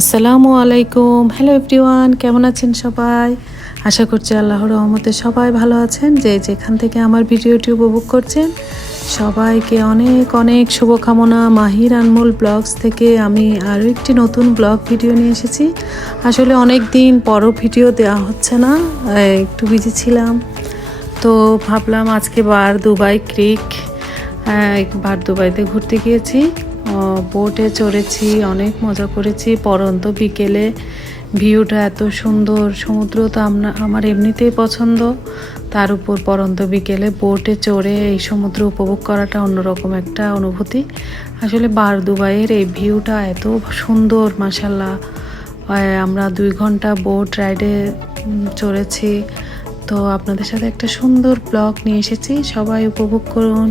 আসসালামু আলাইকুম। Hello everyone, কেমন আছেন সবাই? আশা করছি আল্লাহর রহমতে সবাই ভালো আছেন। যে যেখান থেকে আমার ভিডিওটি উপভোগ করছেন সবাইকে অনেক অনেক শুভকামনা। মাহির আনমোল ব্লগস থেকে আমি আরও একটি নতুন ব্লগ ভিডিও নিয়ে এসেছি। আসলে অনেক দিন পরও ভিডিও দেওয়া হচ্ছে না, একটু বিজি ছিলাম, তো ভাবলাম আজকে দুবাই ক্রিক, একবার দুবাইতে ঘুরতে গিয়েছি, বোটে চড়েছি, অনেক মজা করেছি। পরন্ত বিকেলে ভিউটা এত সুন্দর, সমুদ্র তো আমার এমনিতেই পছন্দ, তার উপর পরন্ত বিকেলে বোটে চড়ে এই সমুদ্র উপভোগ করাটা অন্যরকম একটা অনুভূতি। আসলে দুবাইয়ের এই ভিউটা এত সুন্দর, মাশাল্লাহ। আমরা 2 ঘন্টা বোট রাইডে চড়েছি, তো আপনাদের সাথে একটা সুন্দর ব্লগ নিয়ে এসেছি, সবাই উপভোগ করুন।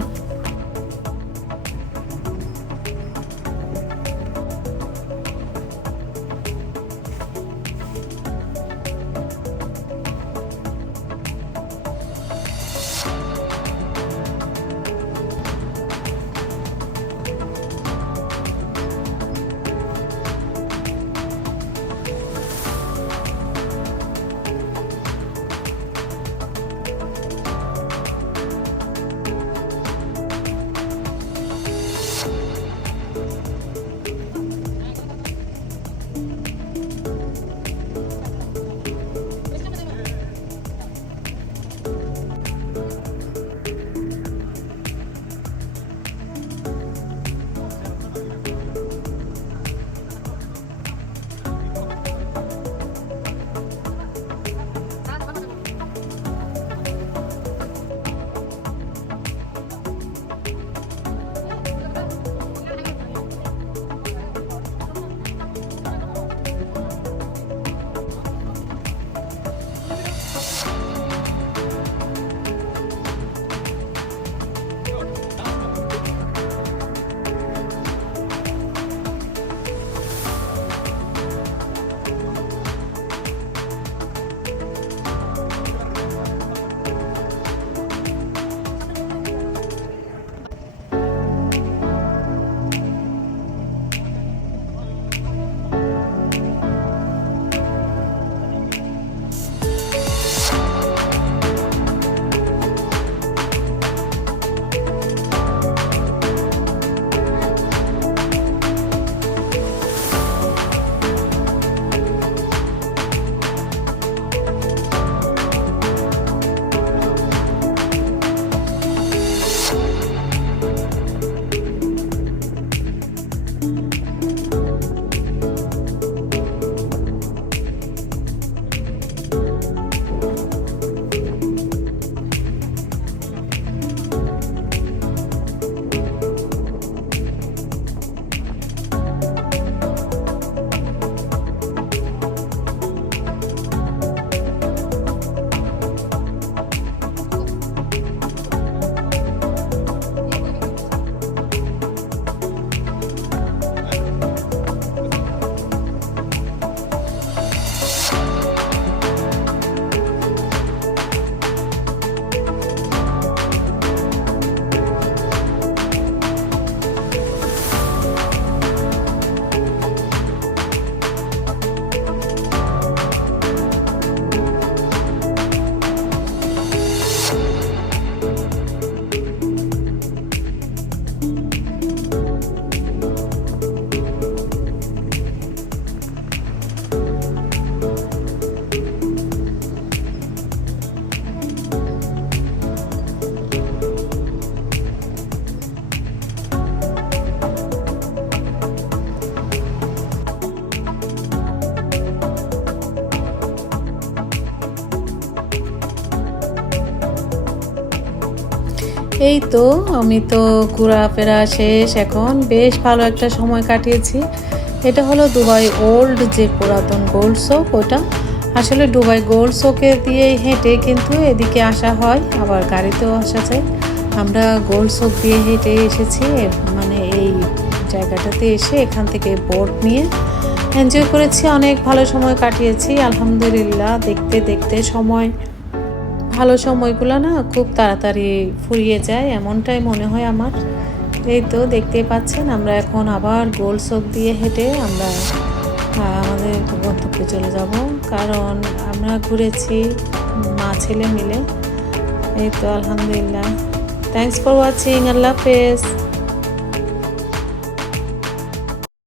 এই তো আমি তো ঘোরাফেরা শেষ, এখন বেশ ভালো একটা সময় কাটিয়েছি। এটা হলো দুবাই ওল্ড, যে পুরাতন গোল্ড সোক, ওটা আসলে দুবাই গোল্ড সোকে দিয়ে হেঁটে কিন্তু এদিকে আসা হয়, আবার গাড়িতেও আসা যায়। আমরা গোল্ড সোক দিয়ে হেঁটে এসেছি, মানে এই জায়গাটাতে এসে এখান থেকে বোট নিয়ে এনজয় করেছি, অনেক ভালো সময় কাটিয়েছি আলহামদুলিল্লাহ। দেখতে দেখতে ভালো সময়গুলো না খুব তাড়াতাড়ি ফুরিয়ে যায়, এমনটাই মনে হয় আমার। এই তো দেখতেই পাচ্ছেন, আমরা এখন আবার গোল সোক দিয়ে হেঁটে আমরা আমাদের গন্তব্যে চলে যাব, কারণ আমরা ঘুরেছি মা ছেলে মিলে। এই তো আলহামদুলিল্লাহ। Thanks for watching. আল্লাহ হাফেজ।